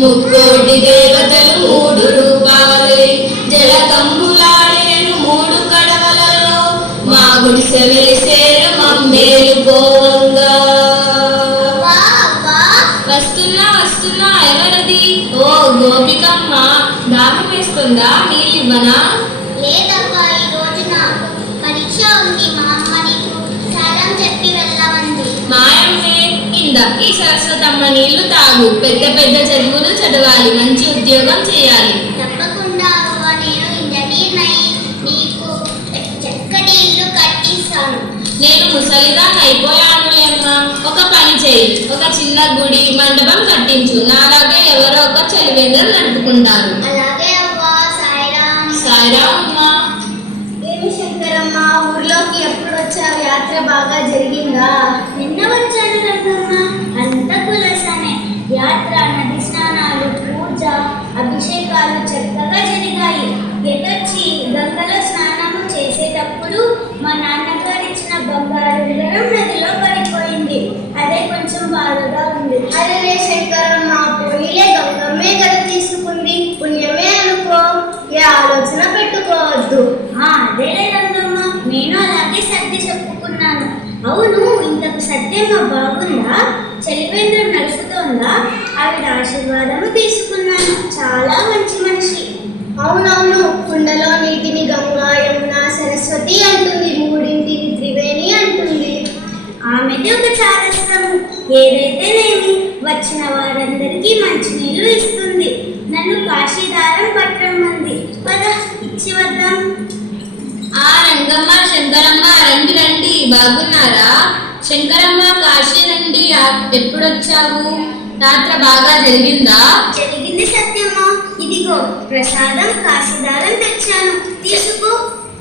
ముక్కోటి దేవతలు మూడు రూపాలై జలకంబులాడేను మూడు కడవలలో మా గుడిసె వెలిసేరు మమ్మేలు గోవంగా. వస్తున్నా వస్తున్నా ఎవరది? ఓ గోపికమ్మ, దాహం వేస్తుందా? నీళ్ళివ్వనా? లేదబ్బా, ఈ రోజు నాకు పరీక్ష ఉంది. మా అమ్మ నీకు సరం చెప్పి వెళ్ళమంది. మాయమ్మే, ఇంద ఈ సరస్వతమ్మ నీళ్లు తాగు. పెద్ద పెద్ద చదువులు చదవాలి, మంచి ఉద్యోగం చేయాలి. తప్పకుండా అవ్వ, నేను ఇంజనీర్నై నీకు చక్కటి ఇల్లు కట్టిస్తాను. నేను ముసలిదాన్ని అయిపోయానులేమ్మా. ఒక పని చేయి, ఒక చిన్న గుడి మండపం కట్టించు. నాలాగే ఎవరో ఒక చలివేంద్రం నడుపుకుంటారు. అలాగే అవ్వా. సాయిరామ్. సాయిరామ్ అమ్మా. ఏమి శంకరమ్మ, ఊర్లోకి ఎప్పుడు వచ్చావు? యాత్ర బాగా జరిగిందా? నిన్న వచ్చాను రంగమ్మ. అంత కులసనే. యాత్ర, నది స్నానాలు, పూజ, అభిషేకాలు చక్కగా జరిగాయి. ఎటొచ్చి గంగలో స్నానము చేసేటప్పుడు మా నాన్నగారు ఇచ్చిన బంగారు ఉంగరం నదిలో పడిపోయింది. అదే కొంచెం బాధగా ఉంది. అరే శంకరమ్మ, పోయిలే, గంగమ్మే కదా తీసుకుంది, పుణ్యమే అనుకో. ఏ ఆలోచన పెట్టుకోవద్దు. అదేలే రంగమ్మ, నేను అలాగే సర్ది చెప్పుకున్నాను. అవును, ఇంతకు సత్యమ్మ బాగుందా? చలివేంద్రం నడుపుతోందా? ఆవిడ ఆశీర్వాదము తీసుకున్నాను. చాలా మంచి మనిషి. అవునవును, కుండలో నీటిని గంగా, యమున, సరస్వతి అంటుంది. మూడింటిని త్రివేణి అంటుంది. ఆమెది ఒక చాదస్తము. ఏదైతేనేమి వచ్చిన వారందరికీ మంచినీళ్ళు ఇస్తుంది. నన్ను కాశీదారం పట్టమంది. పద, ఇచ్చి వద్దాం. ఆ రంగమ్మ, శంకరమ్మ, రండి రండి. బాగున్నారా? శంకరమ్మ, కాశీ రండి. ఎప్పుడొచ్చావు? యాత్ర బాగా జరిగిందా? జరిగింది సత్యమ్మ. ఇదిగో ప్రసాదం, కాశీదారం తెచ్చాను, తీసుకో.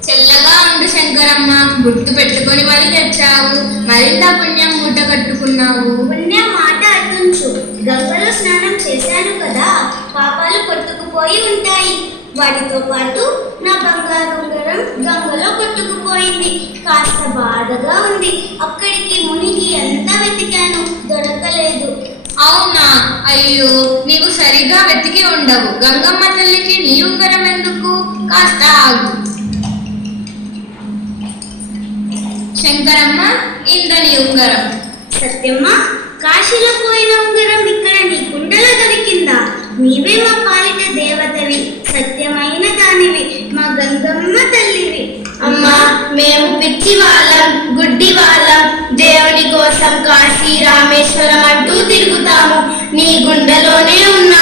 చల్లగా ఉండు శంకరమ్మ. గుర్తు పెట్టుకొని మరి తెచ్చావు. మరింత పుణ్యం మూట కట్టుకున్నావు. పుణ్యం మాట అటుంచు. గంగలో స్నానం చేశాను కదా, పాపాలు కొట్టుకుపోయి ఉంటాయి. వాటితో పాటు నా బంగారు ఉంగరం గంగలో కొట్టుకుపోయింది. కాస్త బాధగా ఉంది. అక్కడికి మునిగి ఎంత వెతికాను, దొరకలేదు. అవునా? అయ్యో, నీవు సరిగా వెతికి ఉండవు. గంగమ్మ తల్లికి నీ ఉంగరం ఎందుకు? కాస్త ఆగు. శంకరమ్మ, ఇంత నీ ఉంగరం. సత్యమ్మ, కాశీలో పోయిన ఉంగరం ఇక్కడ నీ కుండలో దొరికిందా? నీవే మా పాలిట దేవతవి, సత్యమైన దానివి, మా గంగమ్మ తల్లివి. అమ్మా, మేము పిచ్చి వాళ్ళం, గుడ్డి వాళ్ళం. దేవుని కోసం కాశీ, రామేశ్వరం అంటూ తిరుగుతాము. నీ గుండెలోనే ఉన్నా